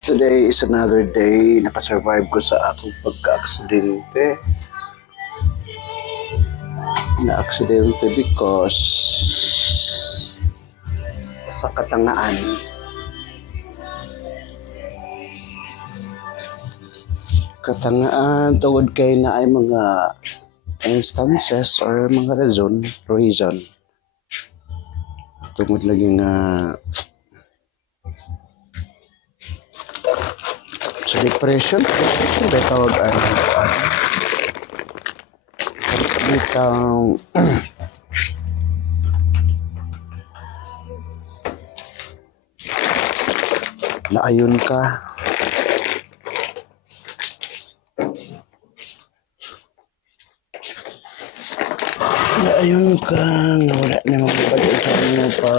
Today is another day. Nakasurvive ko sa akong pagka-aksidente. Na-aksidente because sa katangaan. Katangaan tungod kay na ay mga instances or mga reason, reason. Tungod lagi nga sa depression, depression ba tawag ano? Bitang naayon ka. Naayon ka, wala na magbagal sa inyo pa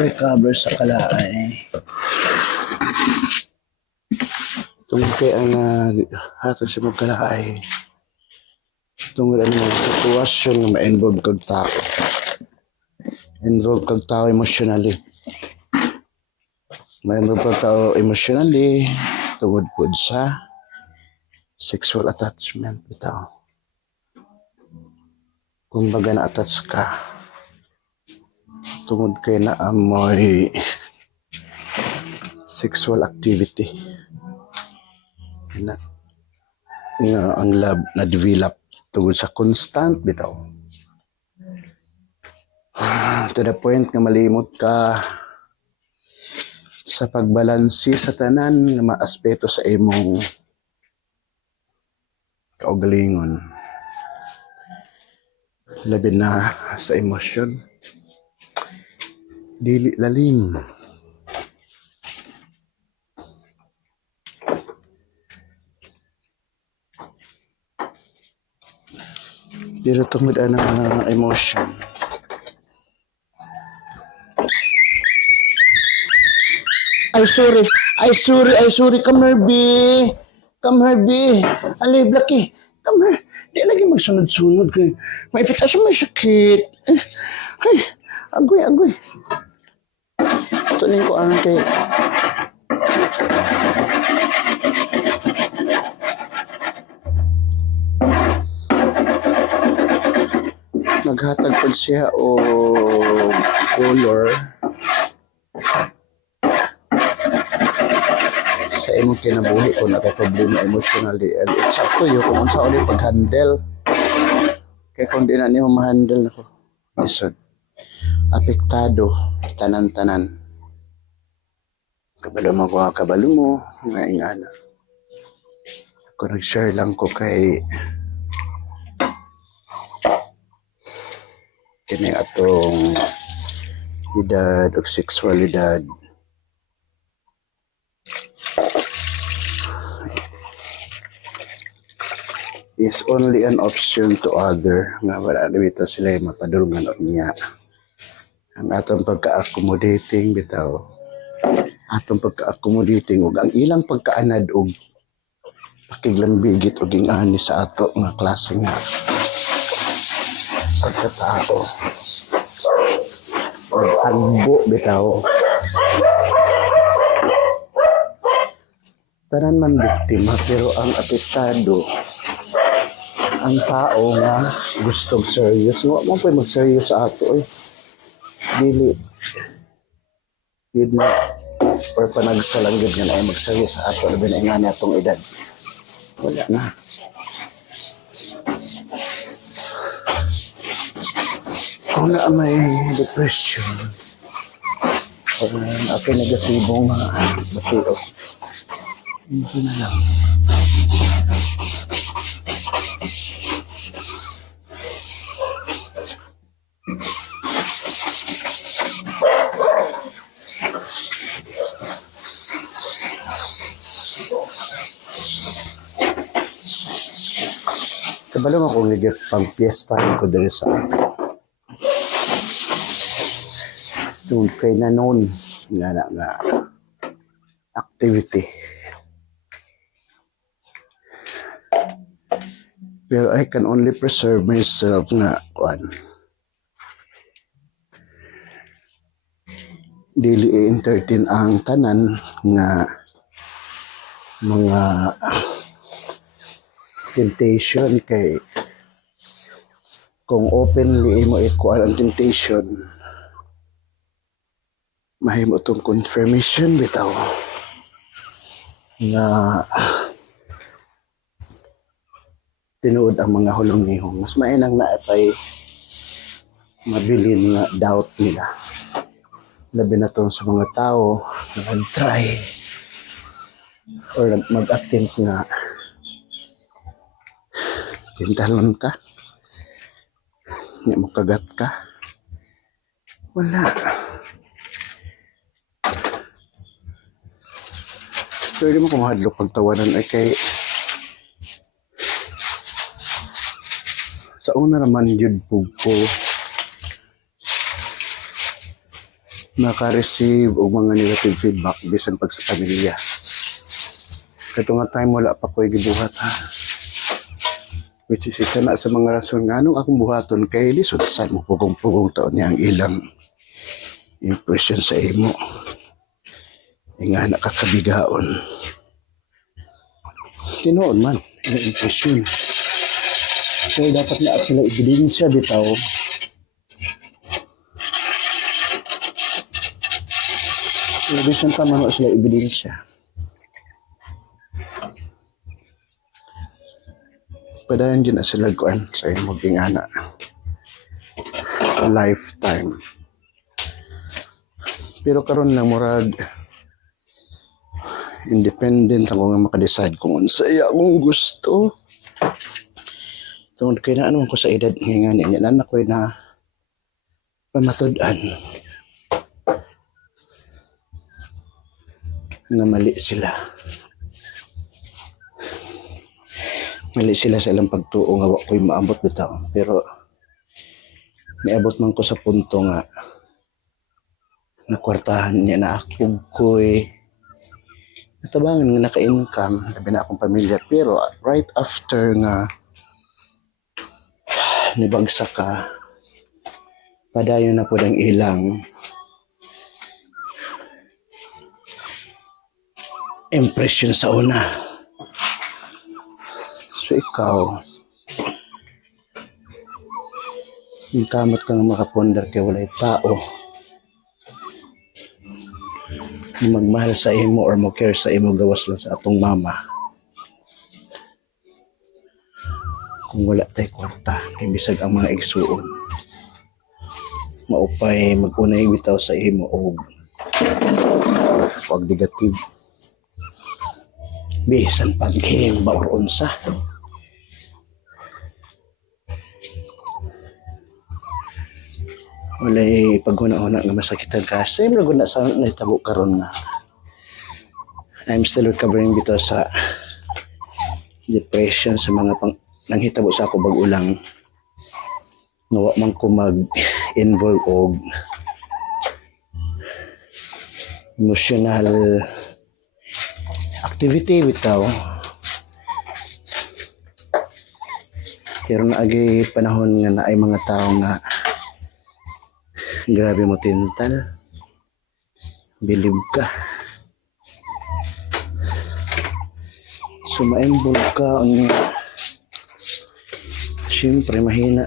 recover sa kalaay. Kay ang uh, hatag sa magkalaay. Tungkol ano mga sitwasyon nga ma-involve kag tao. Involve kag tao emotionally. Ma-involve kag tao emotionally tungod po sa sexual attachment bitaw. Kung baga na-attach ka, tungod kay na amoy sexual activity na nga ang love na develop tungod sa constant bitaw. Ah, to the point nga malimot ka sa pagbalansi sa tanan nga mga aspeto sa imong kaugalingon. Labi na sa emosyon. Dili lalim pero tungod ang mga emotion. Ay sorry. Ay sorry. Ay sorry. Come here B. Come here B. Alay Blacky come here. Di lagi magsunod-sunod kay maipit asa may sakit Eh, ay agoy agoy. Tunin ko ano kay naghatag pa siya o color sa imong kinabuhi kung nakaproblema emotionally. And it's up to you kung unsa ulit pag-handle. Kaya kung di na nimo ma-handle nako isod. Apektado tanan-tanan. Kabalo mo kabalo mo nga ingana. Ako nag-share lang ko kay kini atong edad o sexualidad. Is only an option to other nga wala dito sila mapadulungan o niya. Ang atong pagka-accommodating bitaw atong pagka-accommodating ug ang ilang pagkaanad og pakiglambigit og ingani sa ato nga klase nga pagkatao. O tagbo bitaw. Tanan man biktima pero ang apektado ang tao nga gustong serious wa mo pa mag-serious sa ato eh. Dili. Yun na or panagsalanggad nga na ay mag-serious sa ato. Labi na ingani atong edad? Wala na kung na may depression. O ako negatibong uh, batio hindi na lang. Kabalo mo kung ligit pang piyesta ko diri sa Doon kay na noon nga na nga activity. Pero I can only preserve myself nga kuan. dili i-entertain ang tanan nga mga temptation kay kung openly mo ikuan ang temptation mahimo tong confirmation bitaw. Nga tinuod ang mga hulong nihong mas mainang na pay mabilin nga doubt nila. Labi na to sa mga tao na nag-try or mag-attempt nga tintalon ka? Hindi mo kagat ka? Wala pwede mo kumahadlok pagtawanan ay kay sa una naman yun po ko naka-receive mga negative feedback bisan pag sa pamilya. Kato nga time wala pa ko'y gibuhat ha. Which is isa na sa mga rason nga anong akong buhaton kay lisod saan mo pugong-pugong taon niya ang ilang impression sa imo. E nga nakakabigaon. Tinoon man, ang impression. Kaya dapat na sila ebidensya bitaw Ebidensya pa man sila ebidensya. Padayon din na sila kuan sa imong ingana. Lifetime. Pero karon lang murag independent ako nga makadecide kung unsa iya akong gusto. Tungod kay na naman ko sa edad nga niya na ko na pamatud-an. na mali sila. Mali sila sa ilang pagtuo nga wa ko'y maabot bitaw. Pero niabot man ko sa punto nga nakwartahan niya na ako ko'y natabangan nga naka-income, labi na akong pamilya. Pero right after nga nibagsak ka, padayon na po ng ilang impression sa una. So ikaw, yung kamot kang makaponder kay walay tao magmahal sa imo or mo care sa imo gawas lang sa atong mama. Kung wala tay kwarta, kay bisag ang mga igsuon. Maupay magunay bitaw sa imo og wag negative bisan paghim ba or walay paghuna-huna nga masakitan ka same ra na sa naitabo karon na I'm still recovering bito sa depression sa mga pang nanghitabo sa ako bag-ulang. Nawa man ko mag-involve og emotional activity bitaw. Pero naagi panahon nga na ay mga tao nga grabe mo tintal. Bilib ka. Sumaimbol ka ang siyempre mahina.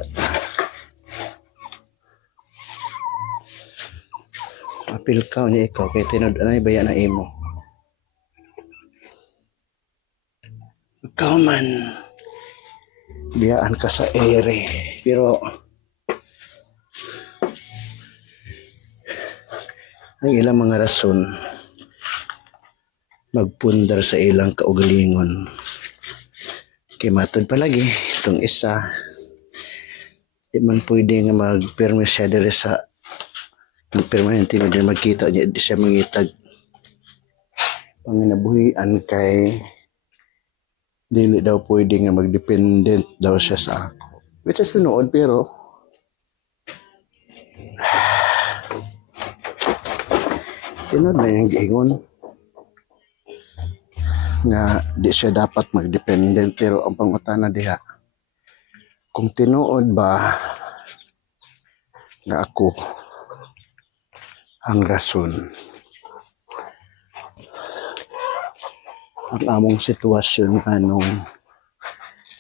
Apil ka niya ikaw kaya tinod anay baya na imo. Ikaw man biyaan ka sa ere. Pero ang ilang mga rason magpundar sa ilang kaugalingon kay matod palagi itong isa di man pwede nga magpermis siya dire sa permanente mo din magkita niya di siya mangitag panginabuhian kay dili daw pwede nga mag-dependent daw siya sa ako. Which is tinuod pero tinuod na yung giingon nga di siya dapat mag-dependent pero ang pangutana diha kung tinuod ba nga ako ang rason. Ang among sitwasyon nga nung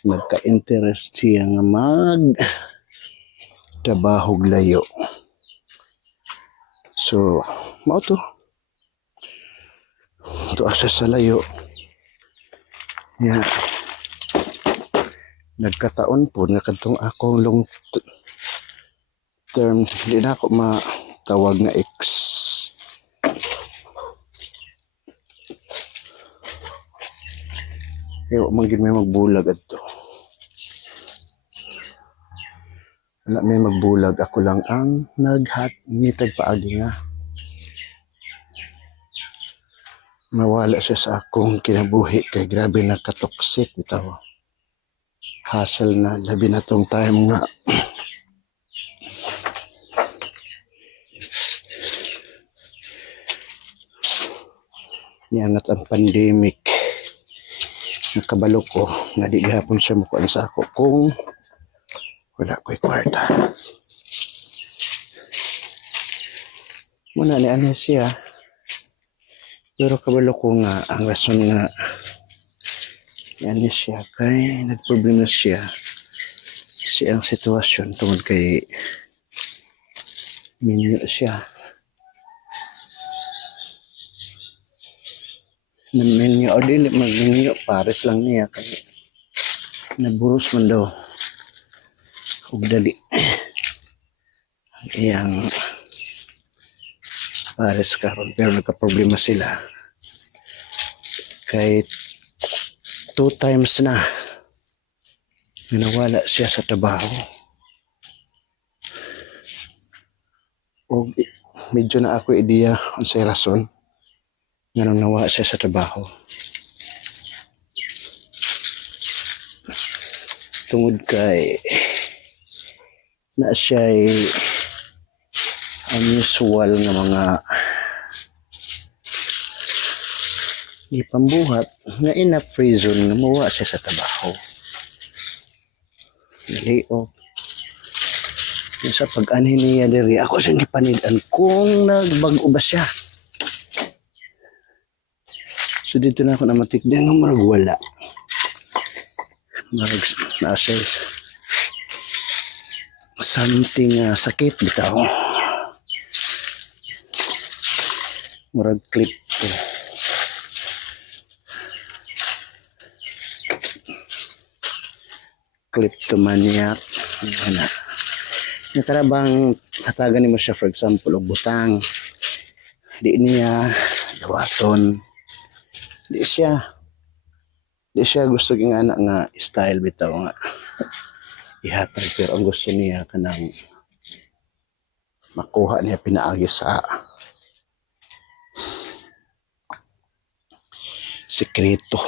nagka-interest siya nga mag trabaho layo. So, mao to. To asa sa layo. Nga, nagkataon po nga kadtong akong long term, hindi na ako matawag nga ex. Kaya magin may magbulag adto. Wala may magbulag. Ako lang ang naghat nitag paagi nga. Mawala siya sa akong kinabuhi. Kay grabe na katoksik bitaw. Hassle na. Labi na tong time nga. Niangat ang pandemic. Nakabalo ko. Nga di gahapon siya mukuan sa ako kung wala ko'y kwarta. Muna ni ano siya pero kabalo ko nga ang rason nga yan siya kay nagproblema siya. Siyang sitwasyon tungod kay minyo siya. Naminyo o dili magminyo pares lang niya kay naburos man daw. Ug dali. Ang iyang pares karon. Pero nagka-problema sila. Kay two times na nawala siya sa trabaho. Ug medyo na ako ideya unsay rason nga nang siya sa trabaho. Tungod kay na siya unusual nga mga di pambuhat nga a prison nga mawa siya sa trabaho. Yung sa pag-anhin niya diri ako siyang gipanidan kung nagbago ba siya. So dito na ako na matikdi nga marag wala. Marag nasa something uh, sakit bitaw. Marag clip to. Kleptomaniac. Yan na. Yung karabang hatagan mo siya for example og butang. Di niya gawaton di siya di siya gusto ging anak nga style bitaw nga ihatag pero ang gusto niya kanang makuha niya pinaagi sa sekreto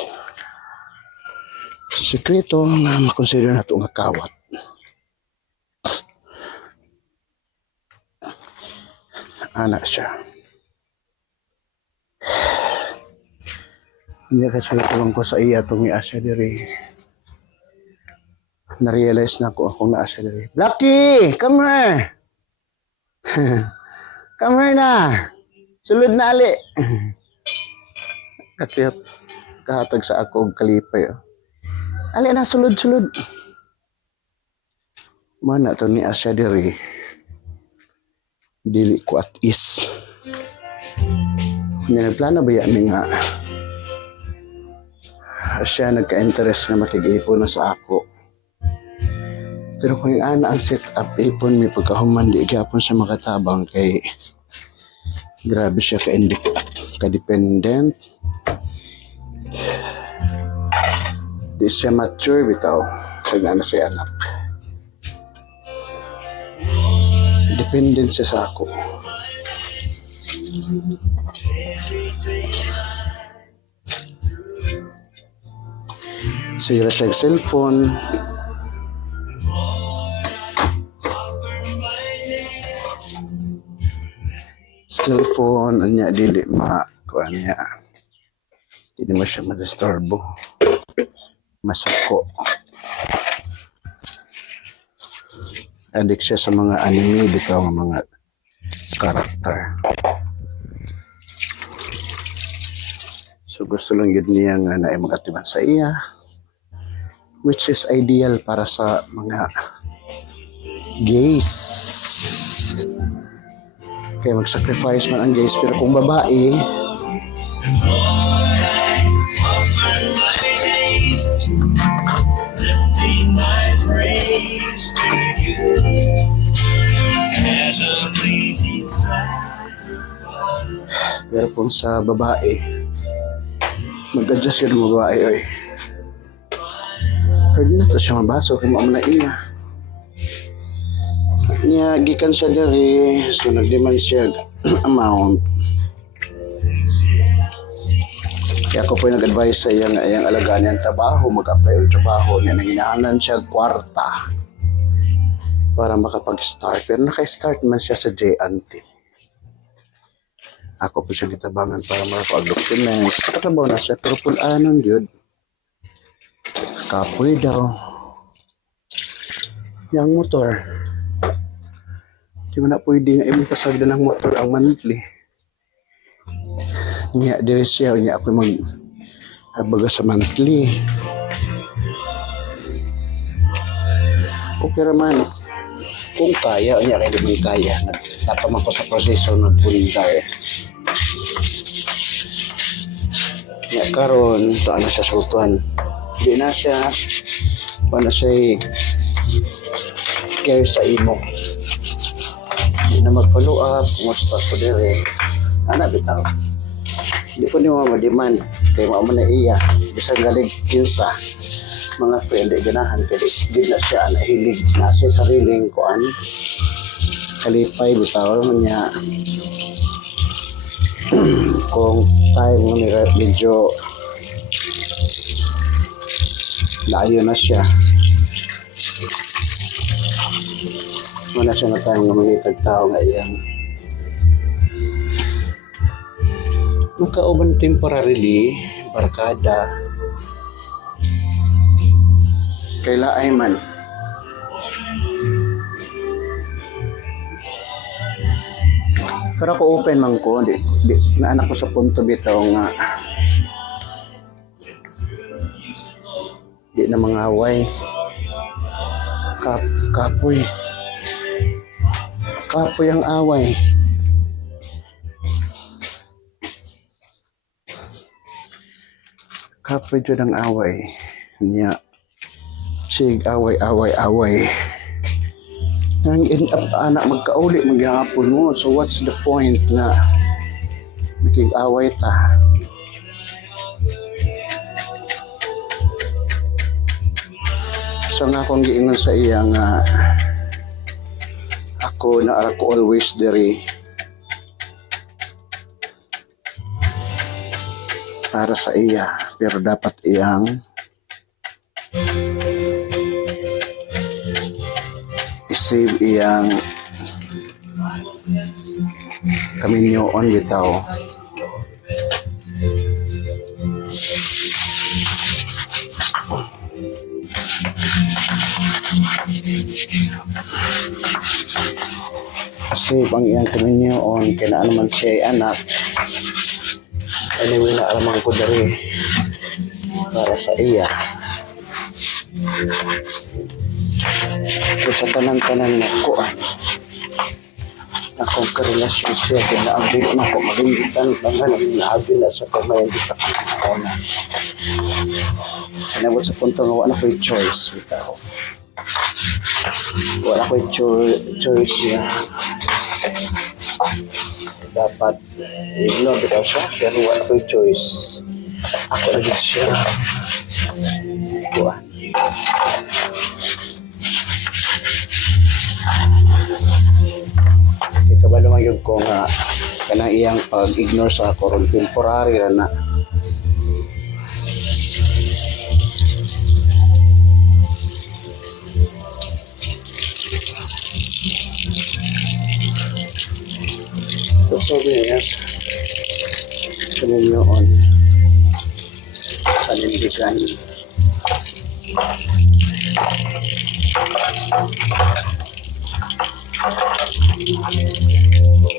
sekreto nga makonsider nato nga kawat anak siya Hindi kasi tulong ko sa iya itong iasya diri. Na-realize na ko akong naasya diri. Lucky! Come here! come here na! Sulod na ali! Kakiyot. Kahatag sa ako og kalipay. oh. Ali na, sulod, sulod. Mana to ni Asya diri. Dili ko at is. Ninaplano ba yan nga siya nagka-interest na makig-ipon na sa ako. Pero kung yung ana ang setup, ipon may pagkahuman, di gyapon sa makatabang kay grabe siya ka-indi- ka-dependent. Di siya mature bitaw. Kaya ano siya anak. Dependent siya sa ako. Sira siya ang cellphone. Cellphone, anya dili ma kuha niya. Dili mo siya madisturbo. Masako. Addict siya sa mga anime, bitaw mga character. So gusto lang yun niya nga na magatiban sa iya which is ideal para sa mga gays. Kaya mag-sacrifice man ang gays pero kung babae pero kung sa babae mag-adjust yun ang babae oy. Pwede na to siya mabaso kung mo na iya. Niya, gikan siya diri, so nag-demand siya amount. Kaya ako po yung nag-advise sa iya nga iyang alagaan niyang trabaho, mag-apply ng trabaho niya, nanginahanan siya kwarta para makapag-start. Pero naka-start man siya sa J-Ante. Ako po siya gitabangan para makapag documents. Trabaho na siya, pero pulanon yun. Kapoy daw. Yang motor. Di na pwede nga imo kasagda ng motor ang monthly. Niya, dire siya. Niya ako mag abaga sa monthly. Okay raman. Kung kaya, niya kaya di man kaya. Napaman ko sa proseso nagpundar. Niya karon to ano siya sultuhan. Di na siya wala siya care sa imo. Di na mag-follow up, kumusta ko dire. Ana bitaw. Di ko ni mo ma-demand kay mo man na iya. Bisag galing kinsa mga ay ganahan kay di na siya nahilig na siya sariling kuan kalipay bitaw man niya kung time ni medyo layo na siya. Wala siya na tayong namangitag tao nga iyang magkauban temporarily barkada. Kaila ay man pero ako open man ko di, di, naanak ko sa punto bitaw nga di na mga away Kap, kapoy. Kapoy ang away. Kapoy dyan ang away. Niya sig away away away nang end up anak magkauli magyapon mo. So what's the point na naging away ta? So nga akong giingon sa iya nga ako na ara ko always diri para sa iya. Pero dapat iyang isave iyang kaminyoon bitaw kasi pang iyang kaminyoon kaya na naman siya ay anak. Anyway na alamang ko dari para sa iya kung sa tanan-tanan na ko ah, akong karelasyon siya kaya naabil na ko malimbitan lang na naabil na sa pamayan di sa kanina Inabot sa punto nga wala ko'y choice bitaw. Wala ko'y cho- choice niya. Dapat ignore bitaw siya pero wala ko'y choice. Ako na siya. Kuha. Kabalo magyug ko nga kanang iyang pag-ignore sa koron temporary ra na So, niya, sabi niyo on panindigan.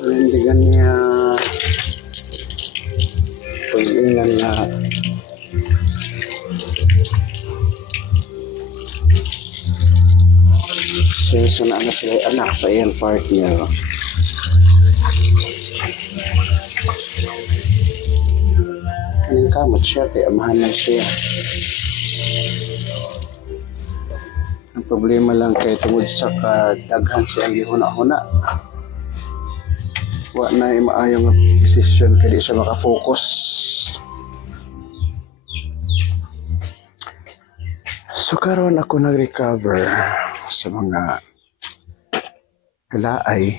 Panindigan niya pag-ingan na Season na anak sila anak sa iyang partner. Kaning kamot siya, kaya amahan na siya. Problema lang kay tungod sa kadaghan siya gihuna-huna. Wa na maayong desisyon kaya di siya makafocus. So karon ako nag-recover sa mga kalaay.